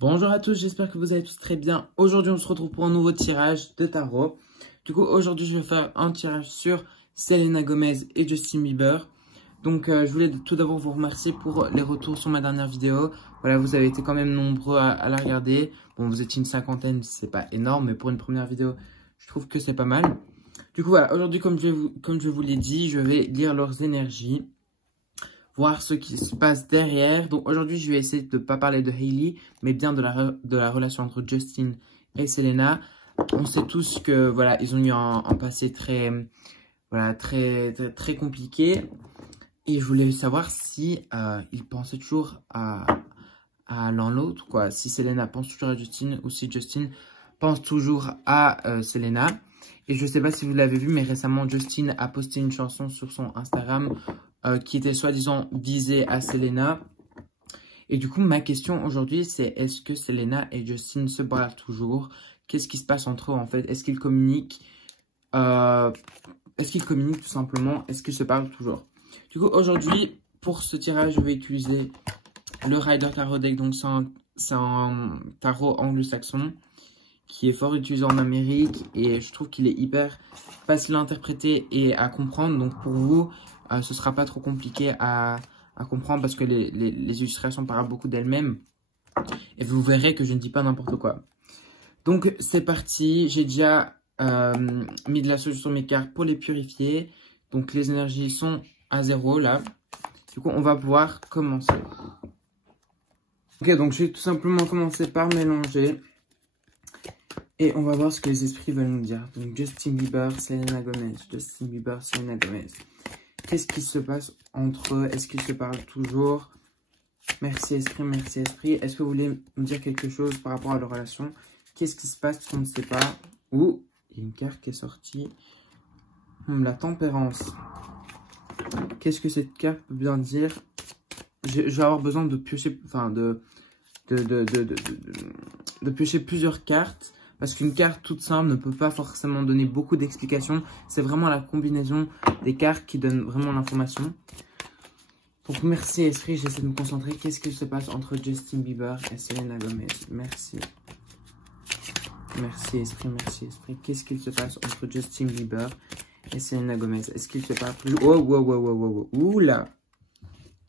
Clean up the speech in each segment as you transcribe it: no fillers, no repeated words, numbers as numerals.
Bonjour à tous, j'espère que vous allez tous très bien. Aujourd'hui, on se retrouve pour un nouveau tirage de tarot. Du coup, aujourd'hui, je vais faire un tirage sur Selena Gomez et Justin Bieber. Donc, je voulais tout d'abord vous remercier pour les retours sur ma dernière vidéo. Voilà, vous avez été quand même nombreux à la regarder. Bon, vous étiez une cinquantaine, c'est pas énorme, mais pour une première vidéo, je trouve que c'est pas mal. Du coup, voilà, aujourd'hui, comme je vous l'ai dit, je vais lire leurs énergies, voir ce qui se passe derrière. Donc aujourd'hui, je vais essayer de ne pas parler de Hailey, mais bien de la relation entre Justin et Selena. On sait tous que voilà, ils ont eu un passé très compliqué. Et je voulais savoir si ils pensaient toujours à l'un l'autre, quoi. Si Selena pense toujours à Justin ou si Justin pense toujours à Selena. Et je ne sais pas si vous l'avez vu, mais récemment, Justin a posté une chanson sur son Instagram qui était soi-disant visée à Selena. Et du coup, ma question aujourd'hui, c'est est-ce que Selena et Justin se parlent toujours? Qu'est-ce qui se passe entre eux en fait? Est-ce qu'ils communiquent? Est-ce qu'ils communiquent tout simplement? Est-ce qu'ils se parlent toujours? Du coup, aujourd'hui, pour ce tirage, je vais utiliser le Rider Tarot Deck. Donc, c'est un tarot anglo-saxon qui est fort utilisé en Amérique et je trouve qu'il est hyper facile à interpréter et à comprendre. Donc pour vous, ce sera pas trop compliqué à comprendre parce que les illustrations parlent beaucoup d'elles-mêmes et vous verrez que je ne dis pas n'importe quoi. Donc c'est parti, j'ai déjà mis de la sauge sur mes cartes pour les purifier. Donc les énergies sont à 0 là. Du coup on va pouvoir commencer. Ok, donc je vais tout simplement commencer par mélanger. Et on va voir ce que les esprits veulent nous dire. Donc Justin Bieber, Selena Gomez. Justin Bieber, Selena Gomez. Qu'est-ce qui se passe entre eux? Est-ce qu'ils se parlent toujours? Merci esprit, merci esprit. Est-ce que vous voulez me dire quelque chose par rapport à leur relation? Qu'est-ce qui se passe qu'on ne sait pas? Ou il y a une carte qui est sortie. La tempérance. Qu'est-ce que cette carte peut bien dire? Je vais avoir besoin de piocher, enfin de piocher plusieurs cartes. Parce qu'une carte toute simple ne peut pas forcément donner beaucoup d'explications. C'est vraiment la combinaison des cartes qui donne vraiment l'information. Donc merci esprit, j'essaie de me concentrer. Qu'est-ce qui se passe entre Justin Bieber et Selena Gomez? Merci. Merci esprit, merci esprit. Qu'est-ce qu'il se passe entre Justin Bieber et Selena Gomez? Est-ce qu'il se passe plus... Oh. Oula.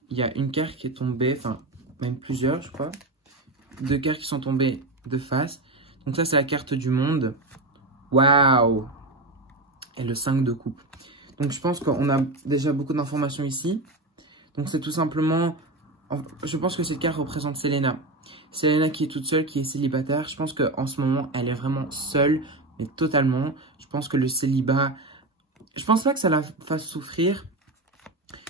Il y a une carte qui est tombée, enfin même plusieurs je crois. 2 cartes qui sont tombées de face. Donc ça, c'est la carte du monde. Waouh! Et le 5 de coupe. Donc je pense qu'on a déjà beaucoup d'informations ici. Donc c'est tout simplement... Je pense que cette carte représente Selena. Selena qui est toute seule, qui est célibataire. Je pense qu'en ce moment, elle est vraiment seule, mais totalement. Je pense que le célibat... Je pense pas que ça la fasse souffrir.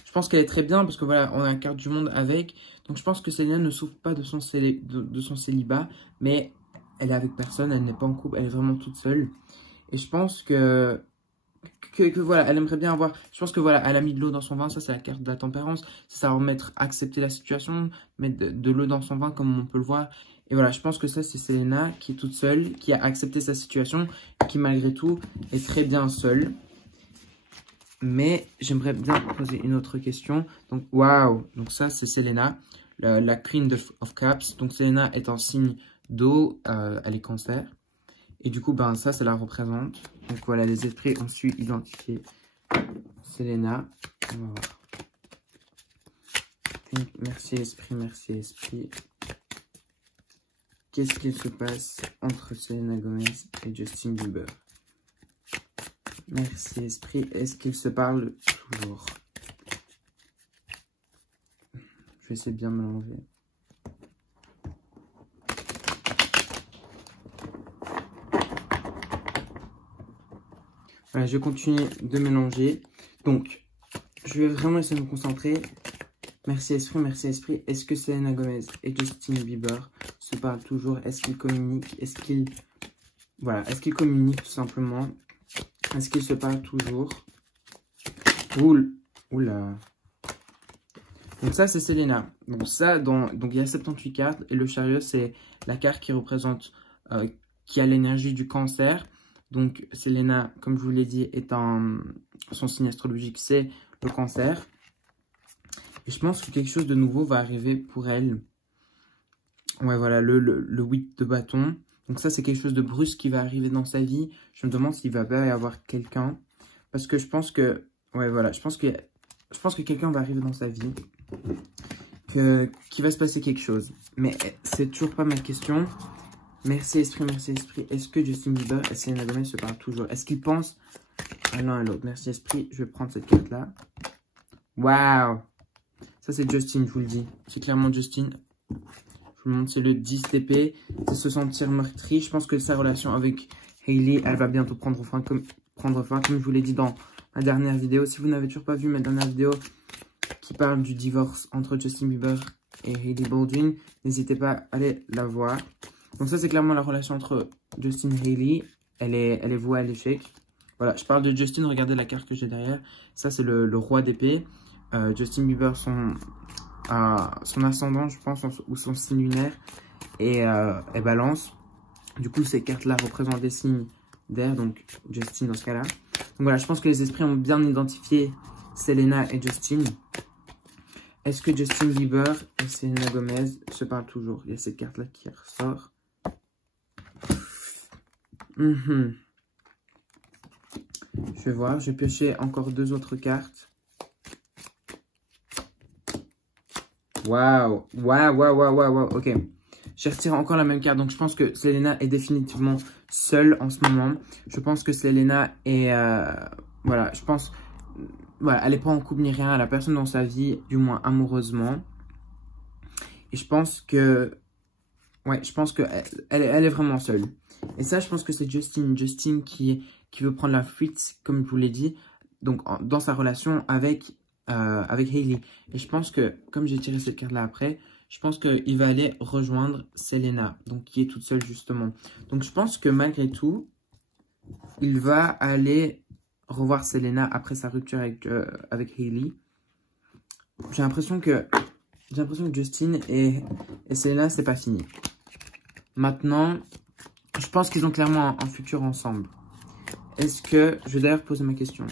Je pense qu'elle est très bien parce que voilà, on a la carte du monde avec. Donc je pense que Selena ne souffre pas de son célibat, mais... Elle est avec personne, elle n'est pas en couple, elle est vraiment toute seule. Et je pense que voilà, elle aimerait bien avoir... Je pense que voilà, elle a mis de l'eau dans son vin, ça c'est la carte de la tempérance. Ça va remettre, accepter la situation, mettre de l'eau dans son vin comme on peut le voir. Et voilà, je pense que ça c'est Selena qui est toute seule, qui a accepté sa situation, qui malgré tout est très bien seule. Mais j'aimerais bien poser une autre question. Donc waouh, donc ça c'est Selena, la Queen of Cups. Donc Selena est en signe d'eau, elle est cancer. Et du coup, ben ça la représente. Donc voilà, les esprits ont su identifier Selena. On va voir. Donc, merci esprit, merci esprit. Qu'est-ce qu'il se passe entre Selena Gomez et Justin Bieber? Merci esprit. Est-ce qu'ils se parlent toujours? Je vais essayer de bien mélanger. Voilà, je vais continuer de mélanger. Donc, je vais vraiment essayer de me concentrer. Merci esprit, merci esprit. Est-ce que Selena Gomez et Justin Bieber se parlent toujours? Est-ce qu'ils communiquent? Est-ce qu'ils... Voilà, est-ce qu'ils communiquent tout simplement? Est-ce qu'ils se parlent toujours? Oula. Donc ça, c'est Selena. Donc ça, donc il y a 78 cartes. Et le chariot, c'est la carte qui représente, qui a l'énergie du cancer. Donc Selena, comme je vous l'ai dit, son signe astrologique, c'est le cancer. Et je pense que quelque chose de nouveau va arriver pour elle. Ouais, voilà, le 8 de bâton. Donc ça, c'est quelque chose de brusque qui va arriver dans sa vie. Je me demande s'il va pas y avoir quelqu'un. Parce que je pense que... Ouais, voilà, je pense que quelqu'un va arriver dans sa vie. Qu'il va se passer quelque chose. Mais c'est toujours pas ma question. Merci Esprit, merci Esprit. Est-ce que Justin Bieber et Selena Gomez se parlent toujours? Est-ce qu'ils pensent à l'un à l'autre? Merci Esprit, je vais prendre cette carte-là. Waouh! Ça c'est Justin, je vous le dis. C'est clairement Justin. Je vous montre, c'est le 10 d'épée. C'est se sentir meurtri. Je pense que sa relation avec Hailey, elle va bientôt prendre fin. Comme je vous l'ai dit dans ma dernière vidéo. Si vous n'avez toujours pas vu ma dernière vidéo qui parle du divorce entre Justin Bieber et Hailey Baldwin, n'hésitez pas à aller la voir. Donc ça, c'est clairement la relation entre Justin et Hailey. Elle est vouée à l'échec. Voilà, je parle de Justin, regardez la carte que j'ai derrière. Ça, c'est le roi d'épée. Justin Bieber, son ascendant, je pense, ou son signe lunaire, est balance. Du coup, ces cartes-là représentent des signes d'air, donc Justin dans ce cas-là. Donc voilà, je pense que les esprits ont bien identifié Selena et Justin. Est-ce que Justin Bieber et Selena Gomez se parlent toujours? Il y a cette carte-là qui ressort. Je vais voir, je vais piocher encore 2 autres cartes. Waouh, ok. J'ai retiré encore la même carte, donc je pense que Selena est définitivement seule en ce moment. Je pense que Selena est, voilà, je pense, voilà, elle n'est pas en couple ni rien, elle a personne dans sa vie, du moins amoureusement. Et je pense que, ouais, je pense que elle est vraiment seule. Et ça, je pense que c'est Justin qui veut prendre la fuite, comme je vous l'ai dit, donc dans sa relation avec Hailey. Et je pense que, comme j'ai tiré cette carte-là après, je pense qu'il va aller rejoindre Selena, donc qui est toute seule justement. Donc je pense que malgré tout, il va aller revoir Selena après sa rupture avec Hailey. J'ai l'impression que Justin et Selena, c'est pas fini. Maintenant, je pense qu'ils ont clairement un futur ensemble. Est-ce que, je vais d'ailleurs poser ma question.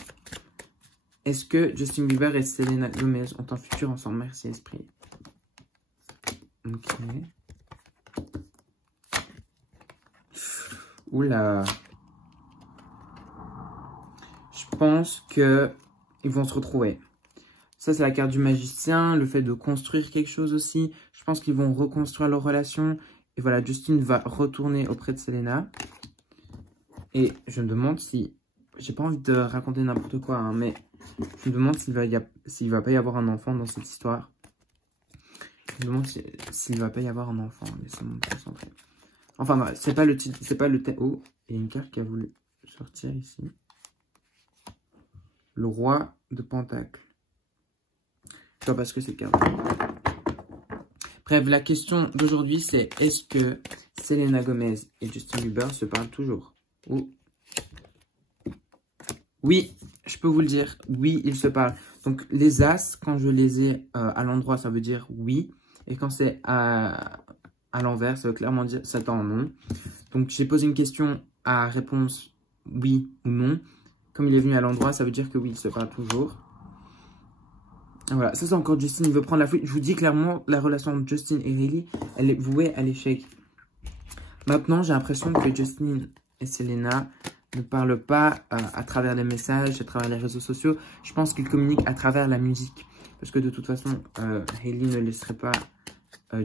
Est-ce que Justin Bieber et Selena Gomez ont un futur ensemble? Merci Esprit. Ok. Oula. Je pense que ils vont se retrouver. Ça, c'est la carte du magicien, le fait de construire quelque chose aussi. Je pense qu'ils vont reconstruire leur relation. Et voilà, Justin va retourner auprès de Selena. Et je me demande si... J'ai pas envie de raconter n'importe quoi, hein, mais je me demande s'il va pas y avoir un enfant dans cette histoire. Je me demande s'il va pas y avoir un enfant. Laissez-moi me concentrer. Enfin, bref, c'est pas le titre, c'est pas le thème. Oh, il y a une carte qui a voulu sortir ici. Le roi de Pentacle. Je sais pas ce que c'est carte. Bref, la question d'aujourd'hui, c'est est-ce que Selena Gomez et Justin Bieber se parlent toujours? Oh. Oui, je peux vous le dire. Oui, ils se parlent. Donc, les as, quand je les ai à l'endroit, ça veut dire oui. Et quand c'est à l'envers, ça veut clairement dire ça tend en non. Donc, j'ai posé une question à réponse oui ou non. Comme il est venu à l'endroit, ça veut dire que oui, ils se parlent toujours. Voilà, ça c'est encore Justin, il veut prendre la fuite. Je vous dis clairement, la relation entre Justin et Hailey, elle est vouée à l'échec. Maintenant, j'ai l'impression que Justin et Selena ne parlent pas à travers les messages, à travers les réseaux sociaux. Je pense qu'ils communiquent à travers la musique. Parce que de toute façon, Hailey ne laisserait pas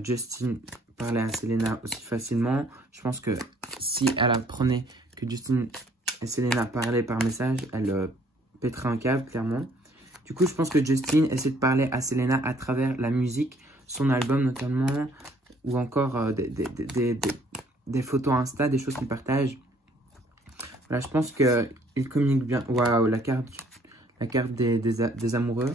Justin parler à Selena aussi facilement. Je pense que si elle apprenait que Justin et Selena parlaient par message, elle pèterait un câble, clairement. Du coup, je pense que Justin essaie de parler à Selena à travers la musique, son album notamment, ou encore des photos Insta, des choses qu'il partage. Voilà, je pense qu'il communique bien. Waouh, la carte des amoureux.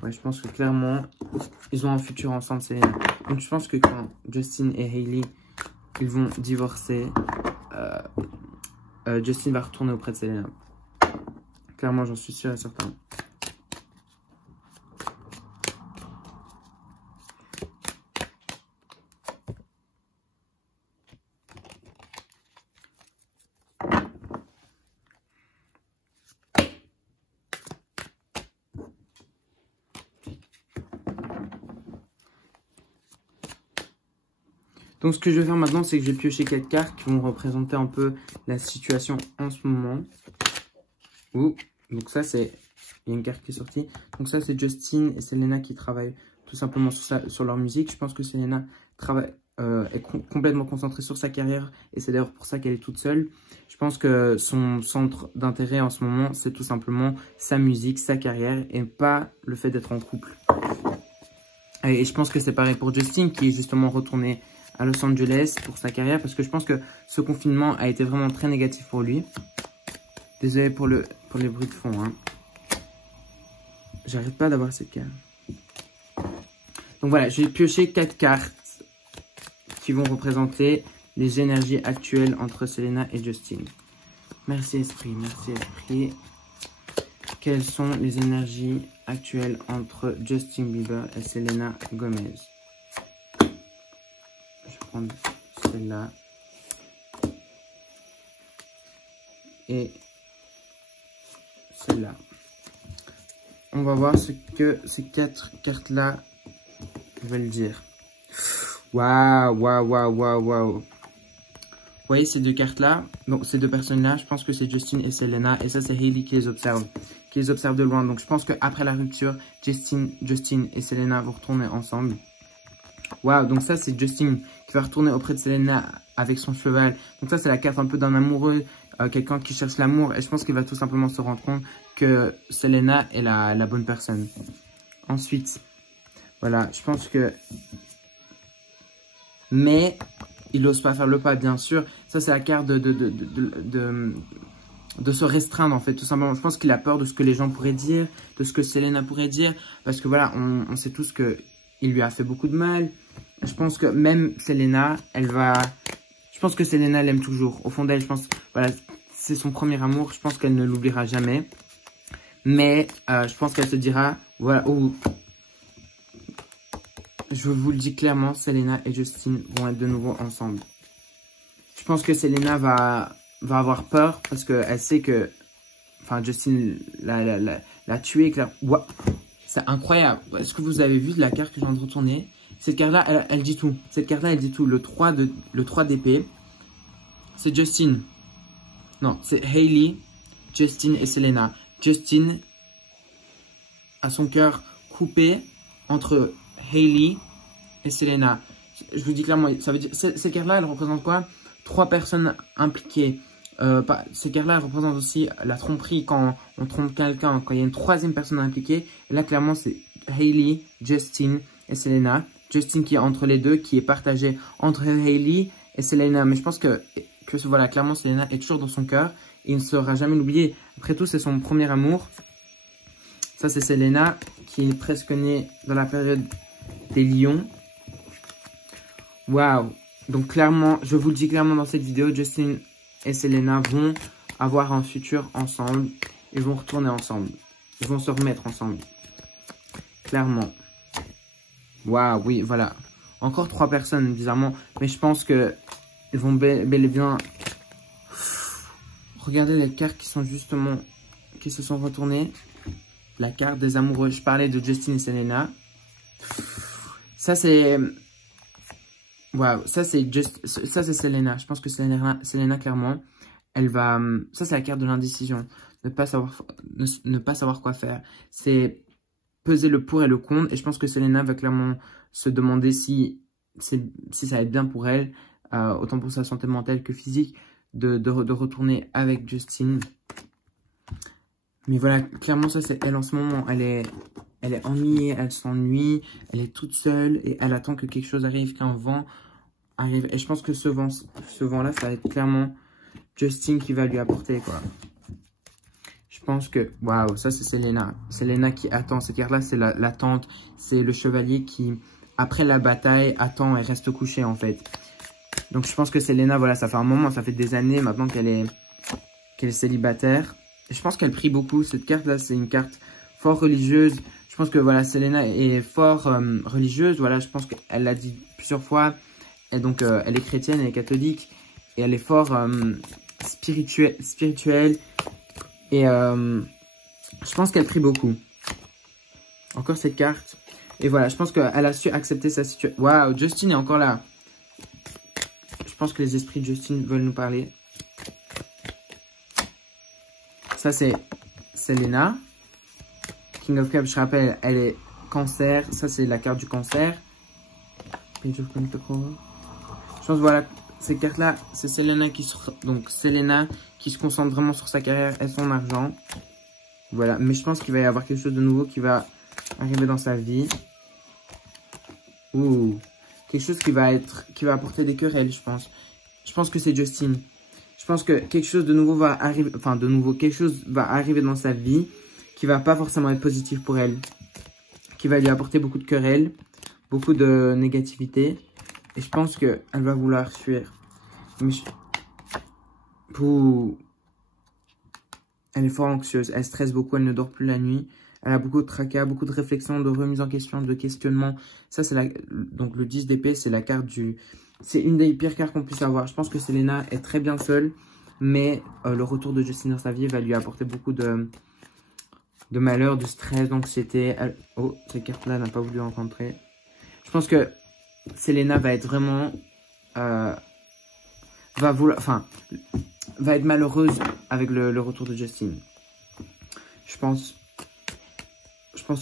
Ouais, je pense que clairement, ils ont un futur ensemble, Selena. Donc, je pense que quand Justin et Hailey, ils vont divorcer, Justin va retourner auprès de Selena. Clairement, j'en suis sûr et certain. Donc, ce que je vais faire maintenant, c'est que je vais piocher 4 cartes qui vont représenter un peu la situation en ce moment. Ouh. Donc, ça, c'est... Il y a une carte qui est sortie. Donc, ça, c'est Justin et Selena qui travaillent tout simplement sur leur musique. Je pense que Selena est complètement concentrée sur sa carrière. Et c'est d'ailleurs pour ça qu'elle est toute seule. Je pense que son centre d'intérêt en ce moment, c'est tout simplement sa musique, sa carrière et pas le fait d'être en couple. Et je pense que c'est pareil pour Justin qui est justement retourné à Los Angeles pour sa carrière parce que je pense que ce confinement a été vraiment très négatif pour lui. Désolé pour les bruits de fond. Hein. J'arrête pas d'avoir cette carte. Donc voilà, j'ai pioché 4 cartes qui vont représenter les énergies actuelles entre Selena et Justin. Merci Esprit, merci Esprit. Quelles sont les énergies actuelles entre Justin Bieber et Selena Gomez? Je vais prendre celle-là. Et celle-là. On va voir ce que ces 4 cartes-là veulent dire. Waouh, waouh, waouh, waouh, waouh. Vous voyez ces 2 cartes-là? Donc, ces 2 personnes-là, je pense que c'est Justin et Selena. Et ça, c'est Hailey qui les observe. Qui les observe de loin. Donc, je pense qu'après la rupture, Justin et Selena vont retourner ensemble. Waouh, donc ça, c'est Justin qui va retourner auprès de Selena avec son cheval. Donc ça, c'est la carte un peu d'un amoureux. Quelqu'un qui cherche l'amour. Et je pense qu'il va tout simplement se rendre compte que Selena est la bonne personne. Ensuite, voilà, je pense que... Mais... il n'ose pas faire le pas, bien sûr. Ça, c'est la carte de se restreindre, en fait, tout simplement. Je pense qu'il a peur de ce que les gens pourraient dire, de ce que Selena pourrait dire. Parce que, voilà, on sait tous qu'il lui a fait beaucoup de mal. Je pense que même Selena, je pense que Selena l'aime toujours. Au fond d'elle, je pense, voilà, c'est son premier amour. Je pense qu'elle ne l'oubliera jamais. Mais, je pense qu'elle se dira, voilà, oh, je vous le dis clairement, Selena et Justin vont être de nouveau ensemble. Je pense que Selena va avoir peur parce qu'elle sait que... Enfin, Justin l'a tué. Wow. C'est incroyable. Est-ce que vous avez vu de la carte que je viens de retourner? Cette carte-là, elle dit tout. Cette carte-là, elle dit tout. Le 3 d'épée, c'est Justin. Non, c'est Hailey, Justin et Selena. Justin a son cœur coupé entre... Hailey et Selena. Je vous dis clairement, ça veut dire, ces cartes-là, elles représentent quoi? 3 personnes impliquées. Ces cartes-là, elles représentent aussi la tromperie quand on trompe quelqu'un, quand il y a une 3e personne impliquée. Et là, clairement, c'est Hailey, Justin et Selena. Justin qui est entre les deux, qui est partagé entre Hailey et Selena. Mais je pense que voilà, clairement, Selena est toujours dans son cœur et il ne sera jamais l'oublier. Après tout, c'est son premier amour. Ça, c'est Selena qui est presque née dans la période des lions. Waouh. Donc clairement, je vous le dis clairement dans cette vidéo, Justin et Selena vont avoir un futur ensemble. Ils vont retourner ensemble. Ils vont se remettre ensemble. Clairement. Waouh, oui, voilà. Encore 3 personnes, bizarrement. Mais je pense que ils vont bel et bien... Regardez les cartes qui sont justement... qui se sont retournées. La carte des amoureux. Je parlais de Justin et Selena. Ça, c'est... Waouh, ça, c'est Selena. Je pense que Selena, clairement, elle va... Ça, c'est la carte de l'indécision. Ne pas savoir quoi faire. C'est peser le pour et le contre. Et je pense que Selena va clairement se demander si ça va être bien pour elle, autant pour sa santé mentale que physique, de retourner avec Justin. Mais voilà, clairement, ça, c'est elle en ce moment. Elle est ennuyée, elle s'ennuie, elle est toute seule et elle attend que quelque chose arrive, qu'un vent arrive. Et je pense que ce vent-là, ça va être clairement Justin qui va lui apporter, quoi. Je pense que, waouh, ça c'est Selena. Selena qui attend. Cette carte-là, c'est l'attente. C'est le chevalier qui, après la bataille, attend et reste couché, en fait. Donc je pense que Selena, voilà, ça fait un moment, ça fait des années maintenant qu'elle est célibataire. Et je pense qu'elle prie beaucoup. Cette carte-là, c'est une carte fort religieuse. Je pense que voilà, Selena est fort religieuse. Voilà, je pense qu'elle l'a dit plusieurs fois. Et donc, elle est chrétienne, elle est catholique. Et elle est fort spirituelle. Et je pense qu'elle prie beaucoup. Encore cette carte. Et voilà, je pense qu'elle a su accepter sa situation. Waouh, Justin est encore là. pense que les esprits de Justin veulent nous parler. Ça, c'est Selena. King of Cups, je rappelle, elle est cancer. Ça, c'est la carte du cancer. Je pense, voilà, ces cartes-là, c'est Selena qui se concentre vraiment sur sa carrière et son argent. Voilà, mais je pense qu'il va y avoir quelque chose de nouveau qui va arriver dans sa vie. Ouh, quelque chose qui va apporter des querelles, je pense. Je pense que c'est Justin. Je pense que quelque chose de nouveau va arriver, quelque chose va arriver dans sa vie qui va pas forcément être positif pour elle. Qui va lui apporter beaucoup de querelles, beaucoup de négativité. Et je pense qu'elle va vouloir fuir. Mais elle est fort anxieuse, elle stresse beaucoup, elle ne dort plus la nuit. Elle a beaucoup de tracas, beaucoup de réflexions, de remise en question, de questionnement. Ça, c'est donc le 10 d'épée, c'est la carte du... C'est une des pires cartes qu'on puisse avoir. Je pense que Selena est très bien seule, mais le retour de Justin dans sa vie va lui apporter beaucoup de malheur, de stress, d'anxiété. Oh, cette carte-là n'a pas voulu rencontrer. Je pense que Selena va être vraiment... va être malheureuse avec le retour de Justin. Je pense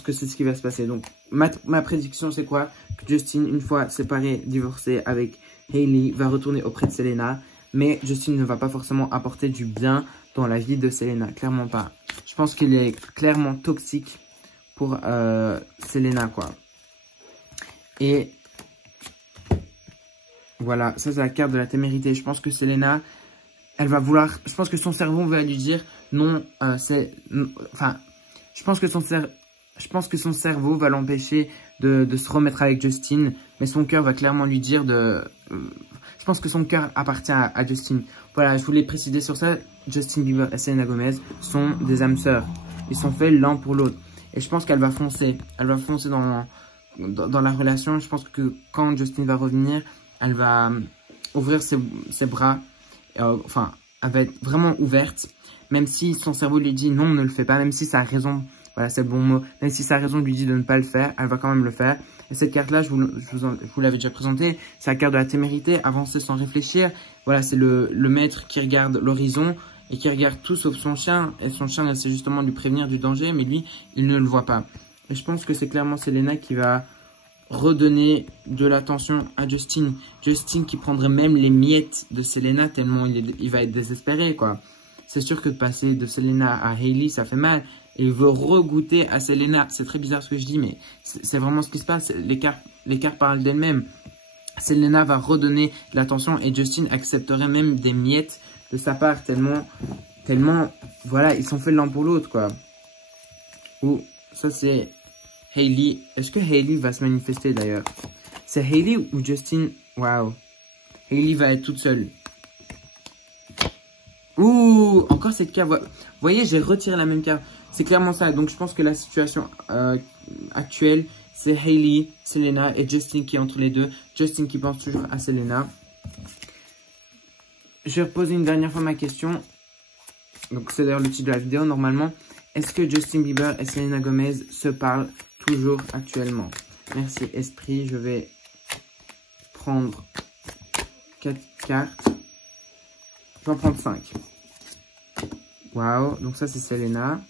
que c'est ce qui va se passer. Donc, ma prédiction, c'est quoi? Que Justin, une fois séparé, divorcé avec Hailey, va retourner auprès de Selena. Mais Justin ne va pas forcément apporter du bien dans la vie de Selena. Clairement pas. Je pense qu'il est clairement toxique pour Selena, quoi. Et voilà, ça c'est la carte de la témérité. Je pense que Selena, elle va vouloir... Je pense que son cerveau va lui dire non, je pense que son cerveau va l'empêcher de se remettre avec Justin. Mais son cœur va clairement lui dire de... je pense que son cœur appartient à Justin. Voilà, je voulais préciser sur ça. Justin Bieber et Selena Gomez sont des âmes sœurs. Ils sont faits l'un pour l'autre. Et je pense qu'elle va foncer. Elle va foncer dans la relation. Je pense que quand Justin va revenir, elle va ouvrir ses bras. Elle va être vraiment ouverte. Même si son cerveau lui dit non, ne le fais pas. Même si sa raison, voilà, c'est le bon mot. Même si sa raison lui dit de ne pas le faire, elle va quand même le faire. Et cette carte-là, je vous l'avais déjà présentée. C'est la carte de la témérité, avancer sans réfléchir. Voilà, c'est le maître qui regarde l'horizon et qui regarde tout sauf son chien. Et son chien essaie justement de lui prévenir du danger, mais lui, il ne le voit pas. Et je pense que c'est clairement Selena qui va redonner de l'attention à Justin. Justin qui prendrait même les miettes de Selena tellement il va être désespéré, quoi. C'est sûr que de passer de Selena à Hailey, ça fait mal. Et il veut regoûter à Selena. C'est très bizarre ce que je dis, mais c'est vraiment ce qui se passe. Les cartes parlent d'elles-mêmes. Selena va redonner de l'attention et Justin accepterait même des miettes de sa part tellement, voilà, ils sont faits l'un pour l'autre, quoi. Ou, ça c'est Hailey. Est-ce que Hailey va se manifester d'ailleurs? C'est Hailey ou Justin? Waouh. Hailey va être toute seule. Ouh, encore cette carte. Vous voyez, j'ai retiré la même carte. C'est clairement ça. Donc, je pense que la situation actuelle, c'est Hailey, Selena et Justin qui est entre les deux. Justin qui pense toujours à Selena. Je vais reposer une dernière fois ma question. Donc, c'est d'ailleurs le titre de la vidéo, normalement. Est-ce que Justin Bieber et Selena Gomez se parlent toujours actuellement? Merci, Esprit. Je vais prendre 4 cartes. Je vais en prendre 5. Waouh, donc ça c'est Selena.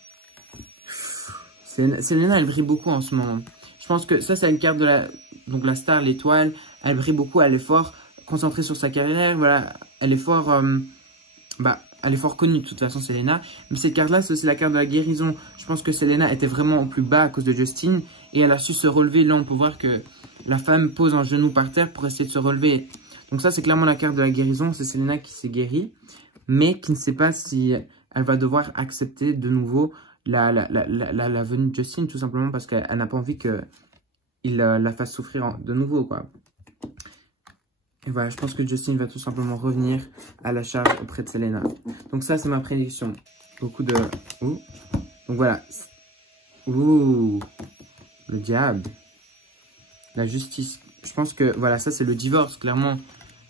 Selena, elle brille beaucoup en ce moment. Je pense que ça c'est une carte de la star, l'étoile. Elle brille beaucoup, elle est fort concentrée sur sa carrière. Voilà, elle est fort, elle est fort connue de toute façon, Selena. Mais cette carte-là, c'est la carte de la guérison. Je pense que Selena était vraiment au plus bas à cause de Justin. Et elle a su se relever. Là, on peut voir que la femme pose un genou par terre pour essayer de se relever. Donc ça, c'est clairement la carte de la guérison. C'est Selena qui s'est guérie, mais qui ne sait pas si elle va devoir accepter de nouveau la venue de Justin, tout simplement parce qu'elle n'a pas envie qu'il la fasse souffrir de nouveau, quoi. Et voilà, je pense que Justin va tout simplement revenir à la charge auprès de Selena. Donc ça, c'est ma prédiction. Beaucoup de... Ouh. Donc voilà. Ouh. Le diable. La justice. Je pense que, voilà, ça c'est le divorce, clairement.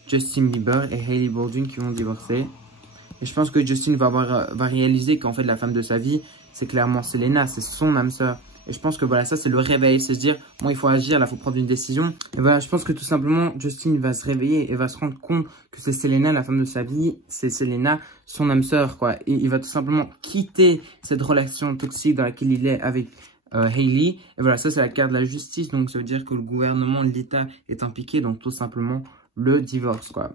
Justin Bieber et Hailey Baldwin qui vont divorcer. Et je pense que Justin va réaliser qu'en fait, la femme de sa vie, c'est clairement Selena, c'est son âme sœur. Et je pense que voilà, ça c'est le réveil, c'est se dire, bon, il faut agir, là, il faut prendre une décision. Et voilà, je pense que tout simplement, Justin va se réveiller et va se rendre compte que c'est Selena, la femme de sa vie, c'est Selena, son âme sœur, quoi. Et il va tout simplement quitter cette relation toxique dans laquelle il est avec Hailey. Et voilà, ça c'est la carte de la justice, donc ça veut dire que le gouvernement, l'État est impliqué, donc tout simplement le divorce, quoi.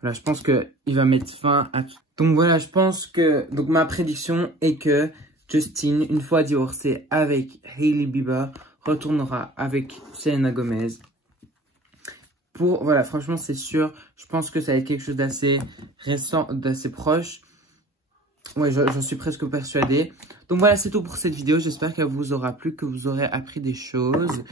Voilà, je pense qu'il va mettre fin à tout. Donc voilà, je pense que... Donc ma prédiction est que Justin, une fois divorcé avec Hailey Bieber, retournera avec Selena Gomez. Voilà, franchement, c'est sûr. Je pense que ça va être quelque chose d'assez récent, d'assez proche. Ouais, j'en suis presque persuadé. Donc voilà, c'est tout pour cette vidéo. J'espère qu'elle vous aura plu, que vous aurez appris des choses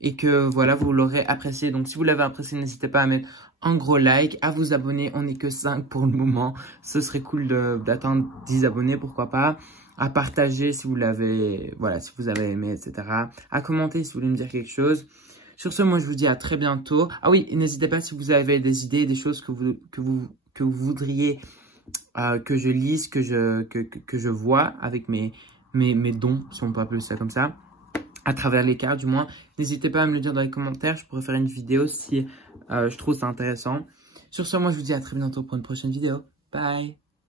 et que voilà, vous l'aurez apprécié. Donc si vous l'avez apprécié, n'hésitez pas à mettre un gros like, à vous abonner. On n'est que 5 pour le moment. Ce serait cool d'atteindre 10 abonnés, pourquoi pas. À partager si vous l'avez, voilà, si vous avez aimé, etc. À commenter si vous voulez me dire quelque chose. Sur ce, moi je vous dis à très bientôt. Ah oui, n'hésitez pas si vous avez des idées, des choses que vous voudriez que je lise, que je vois avec mes dons, si on peut appeler ça comme ça, à travers les cartes du moins. N'hésitez pas à me le dire dans les commentaires, je pourrais faire une vidéo si je trouve ça intéressant. Sur ce, moi je vous dis à très bientôt pour une prochaine vidéo. Bye!